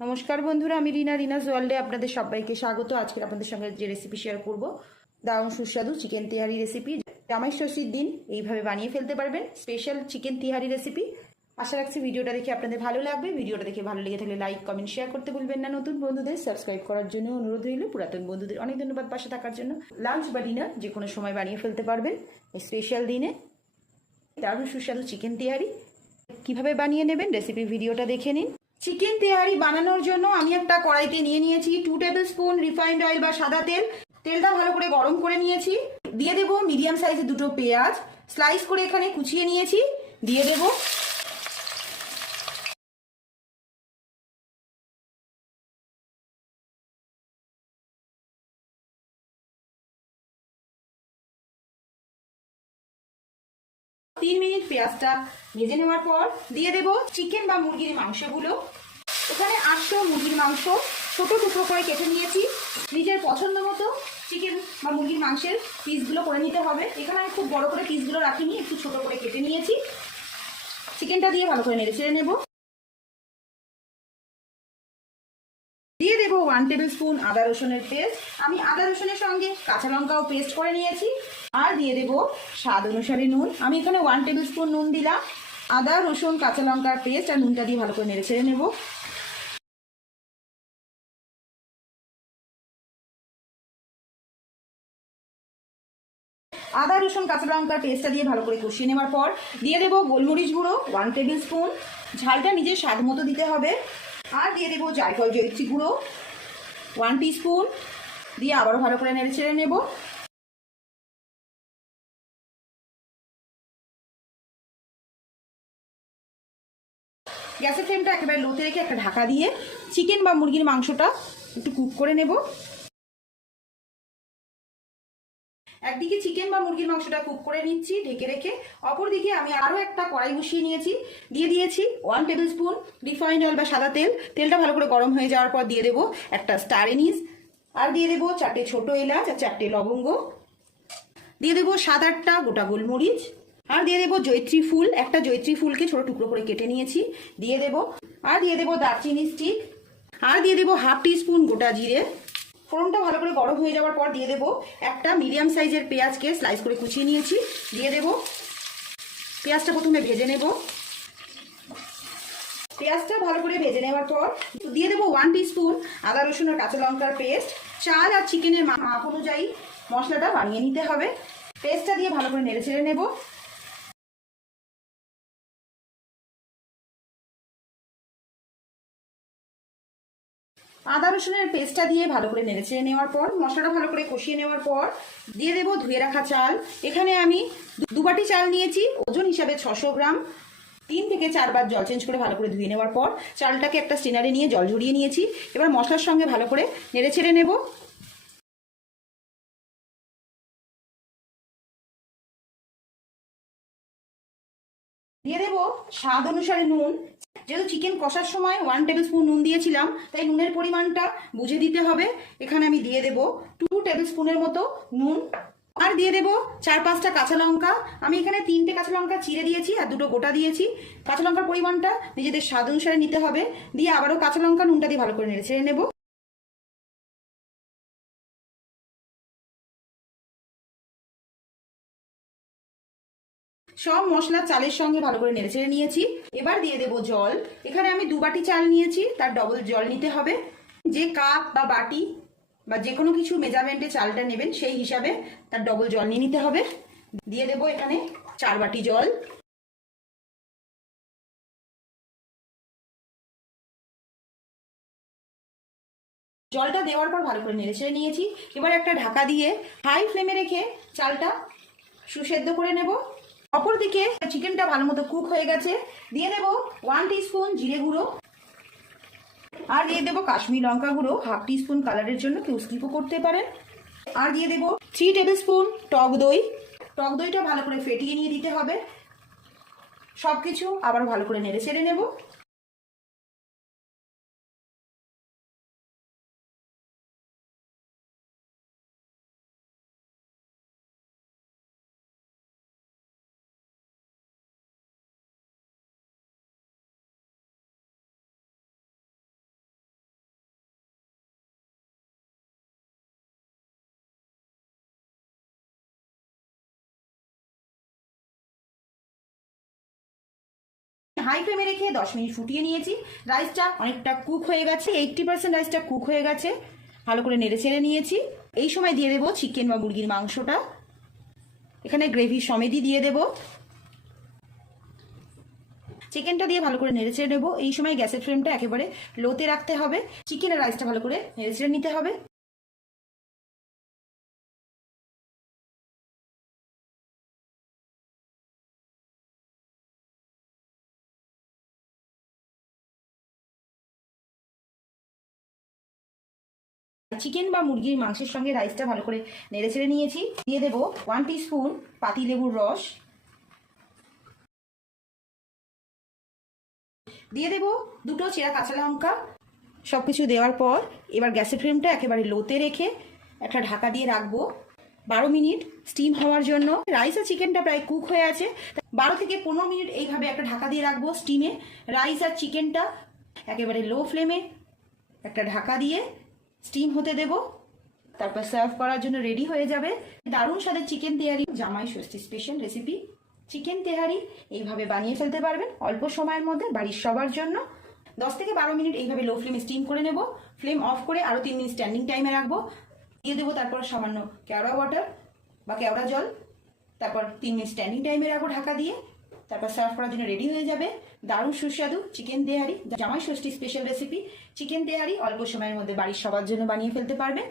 নমস্কার বন্ধুরা, আমি রিনাস ওয়ার্ল্ডে আপনাদের সবাইকে স্বাগত। আজকে আপনাদের সঙ্গে যে রেসিপি শেয়ার করব, দারুণ সুস্বাদু চিকেন তিহারি রেসিপি। জামাই ষষ্ঠীর দিন এইভাবে বানিয়ে ফেলতে পারবেন স্পেশাল চিকেন তিহারি রেসিপি। আশা রাখছি ভিডিওটা দেখে আপনাদের ভালো লাগবে। ভিডিওটা দেখে ভালো লেগে থাকলে লাইক, কমেন্ট, শেয়ার করতে ভুলবেন না। নতুন বন্ধুদের সাবস্ক্রাইব করার জন্য অনুরোধ রইল। পুরাতন বন্ধুদের অনেক ধন্যবাদ পাশে থাকার জন্য। লাঞ্চ বা ডিনার যে কোনো সময় বানিয়ে ফেলতে পারবেন স্পেশাল দিনে দারুণ সুস্বাদু চিকেন তিহারি। কিভাবে বানিয়ে নেবেন রেসিপি ভিডিওটা দেখে নিন। চিকেন তেহারি বানানোর জন্য আমি একটা কড়াইতে নিয়ে নিয়েছি 2 টেবিল স্পুন রিফাইন্ড অয়েল বা সাদা তেল। তেলটা ভালো করে গরম করে নিয়েছি। দিয়ে দেবো মিডিয়াম সাইজের দুটো পেঁয়াজ স্লাইস করে এখানে কুচিয়ে নিয়েছি, দিয়ে দেবো। তিন মিনিট পেঁয়াজটা ভেজে নেওয়ার পর দিয়ে দেবো চিকেন বা মুরগির মাংসগুলো। এখানে 800 মুরগির মাংস ছোট টুকরো করে কেটে নিয়েছি। নিজের পছন্দ মতো চিকেন বা মুরগির মাংসের পিসগুলো করে নিতে হবে। এখানে আমি খুব বড় করে পিসগুলো রাখিনি, একটু ছোট করে কেটে নিয়েছি। চিকেনটা দিয়ে ভালো করে নেড়ে চেড়ে নেব। দিয়ে দেবো 1 টেবিল স্পুন আদা রসুনের পেস্ট। আমি আদা রসুনের সঙ্গে কাঁচা লঙ্কাও পেস্ট করে নিয়েছি। আর দিয়ে দেবো স্বাদ অনুসারে নুন। আমি এখানে 1 টেবিল স্পুন নুন দিলাম। আদা রসুন কাঁচা লঙ্কার পেস্ট আর নুনটা দিয়ে ভালো করে নেড়ে ছেড়ে নেব। আদা রসুন কাঁচা লঙ্কার পেস্টটা দিয়ে ভালো করে কষিয়ে নেওয়ার পর দিয়ে দেবো গোলমরিচ গুঁড়ো 1 টেবিল স্পুন। ঝালটা নিজের স্বাদ মতো দিতে হবে। আর দিয়ে দেবো জায়ফল জয়িত্রী গুঁড়ো 1 টিস্পুন। দিয়ে আবারও ভালো করে নেড়ে ছেড়ে নেব। গ্যাসের ফ্লেমটা একেবারে লোতে রেখে একটা ঢাকা দিয়ে চিকেন বা মুরগির মাংসটা একটু কুক করে নেব। একদিকে চিকেন বা মুরগির মাংসটা কুক করে নিচ্ছি ঢেকে রেখে। অপরদিকে আমি আরও একটা কড়াই বসিয়ে নিয়েছি। দিয়ে দিয়েছি 1 টেবিল স্পুন রিফাইন্ড অয়েল বা সাদা তেল। তেলটা ভালো করে গরম হয়ে যাওয়ার পর দিয়ে দেবো একটা স্টার এনিস। আর দিয়ে দেবো 4টে ছোট এলাচ আর 4টে লবঙ্গ। দিয়ে দেবো 7-8টা গোটা গোলমরিচ। আর দিয়ে দেবো জয়িত্রী ফুল। একটা জয়িত্রী ফুলকে ছোট টুকরো করে কেটে নিয়েছি, দিয়ে দেবো। আর দিয়ে দেবো দারচিনি স্টিক। আর দিয়ে দেবো 1/2 টিস্পুন গোটা জিরে। ফোড়নটা ভালো করে গরম হয়ে যাওয়ার পর দিয়ে দেবো একটা মিডিয়াম সাইজের পেঁয়াজকে স্লাইস করে কুচিয়ে নিয়েছি, দিয়ে দেবো। পেঁয়াজটা প্রথমে ভেজে নেব। পেঁয়াজটা ভালো করে ভেজে নেওয়ার পর দিয়ে দেবো 1 টিস্পুন আদা রসুন আর কাঁচা লঙ্কার পেস্ট। চাল আর চিকেনের মাপ অনুযায়ী মশলাটা বানিয়ে নিতে হবে। পেস্টটা দিয়ে ভালো করে নেড়ে ছেড়ে নেব। আদা রসুনের পেস্টটা দিয়ে ভালো করে নেড়ে ছেড়ে নেওয়ার পর মশলাটা ভালো করে কষিয়ে নেওয়ার পর দিয়ে দেবো ধুয়ে রাখা চাল। এখানে আমি 2 বাটি চাল নিয়েছি, ওজন হিসাবে 600 গ্রাম। 3 থেকে 4 বার জল চেঞ্জ করে ভালো করে ধুয়ে নেওয়ার পর চালটাকে একটা স্টিনারে নিয়ে জল ঝরিয়ে নিয়েছি। এবার মশলার সঙ্গে ভালো করে নেড়ে ছেড়ে নেব। দিয়ে দেবো স্বাদ অনুসারে নুন। যেহেতু চিকেন কষার সময় 1 টেবিল স্পুন নুন দিয়েছিলাম, তাই নুনের পরিমাণটা বুঝে দিতে হবে। এখানে আমি দিয়ে দেবো 2 টেবিল স্পুনের মতো নুন। আর দিয়ে দেবো 4-5টা কাঁচা লঙ্কা। আমি এখানে 3টে কাঁচা লঙ্কা চিড়ে দিয়েছি আর 2টো গোটা দিয়েছি। কাঁচা লঙ্কার পরিমাণটা নিজেদের স্বাদ অনুসারে নিতে হবে। দিয়ে আবারও কাঁচা লঙ্কা নুনটা দিয়ে ভালো করে নেড়ে ছেড়ে নেব। সব মশলা চালের সঙ্গে ভালো করে নেড়ে ছেড়ে নিয়েছি। এবার দিয়ে দেবো জল। এখানে আমি 2 বাটি চাল নিয়েছি, তার ডবল জল নিতে হবে। যে কাপ বা বাটি বা যে কোনো কিছু মেজারমেন্টে চালটা নেবেন সেই হিসাবে তার ডবল জল নিয়ে নিতে হবে। দিয়ে দেবো এখানে 4 বাটি জল। জলটা দেওয়ার পর ভালো করে নেড়ে ছেড়ে নিয়েছি। এবার একটা ঢাকা দিয়ে হাই ফ্লেমে রেখে চালটা সুসেদ্ধ করে নেব। অপরদিকে চিকেনটা ভালো মতো কুক হয়ে গেছে। দিয়ে দেবো 1 টিস্পুন জিরে গুঁড়ো। আর দিয়ে দেবো কাশ্মীর লঙ্কা গুঁড়ো 1/2 টিস্পুন কালারের জন্য, কেউ স্কিপও করতে পারেন। আর দিয়ে দেবো 3 টেবিল স্পুন টক দই। টক দইটা ভালো করে ফেটিয়ে নিয়ে দিতে হবে। সবকিছু আবার ভালো করে নেড়ে ছেড়ে নেব। হাই ফ্লেমে রেখে 10 মিনিট ফুটিয়ে নিয়েছি। রাইসটা অনেকটা কুক হয়ে গেছে, 80% রাইসটা কুক হয়ে গেছে। ভালো করে নেড়ে চেড়ে নিয়েছি। এই সময় দিয়ে দেবো চিকেন বা মুরগির মাংসটা, এখানে গ্রেভি সমেতই দিয়ে দেবো। চিকেনটা দিয়ে ভালো করে নেড়ে চেড়ে নেবো। এই সময় গ্যাসের ফ্লেমটা একেবারে লোতে রাখতে হবে। চিকেন আর রাইসটা ভালো করে নেড়ে চেড়ে নিতে হবে। চিকেন বা মুরগির মাংসের সঙ্গে রাইসটা ভালো করে নেড়ে চেড়ে নিয়েছি। দিয়ে দেবো 1 টিস্পুন পাতি লেবুর রস, দিয়ে দেবো 2টো চেরা কাঁচা লঙ্কা। সবকিছু দেওয়ার পর এবার গ্যাসের ফ্লেমটা একেবারে লোতে রেখে একটা ঢাকা দিয়ে রাখবো 12 মিনিট স্টিম হওয়ার জন্য। রাইস আর চিকেনটা প্রায় কুক হয়ে আছে, 12 থেকে 15 মিনিট এইভাবে একটা ঢাকা দিয়ে রাখবো স্টিমে। রাইস আর চিকেনটা একেবারে লো ফ্লেমে একটা ঢাকা দিয়ে স্টিম হতে দেব। তারপর সার্ভ করার জন্য রেডি হয়ে যাবে দারুণ স্বাদের চিকেন তেহারি। জামাই ষষ্ঠী স্পেশাল রেসিপি চিকেন তেহারি এইভাবে বানিয়ে ফেলতে পারবেন অল্প সময়ের মধ্যে বাড়ির সবার জন্য। 10 থেকে 12 মিনিট এইভাবে লো ফ্লেমে স্টিম করে নেব। ফ্লেম অফ করে আরও 3 মিনিট স্ট্যান্ডিং টাইমে রাখবো। দিয়ে দেবো তারপর সামান্য কেওড়া ওয়াটার বা কেওড়া জল। তারপর 3 মিনিট স্ট্যান্ডিং টাইমে রাখবো ঢাকা দিয়ে। তারপর সার্ভ করার জন্য রেডি হয়ে যাবে দারুণ সুস্বাদু চিকেন তেহারি। জামাই ষষ্ঠী স্পেশাল রেসিপি চিকেন তেহারি অল্প সময়ের মধ্যে বাড়ির সবার জন্য বানিয়ে ফেলতে পারবেন।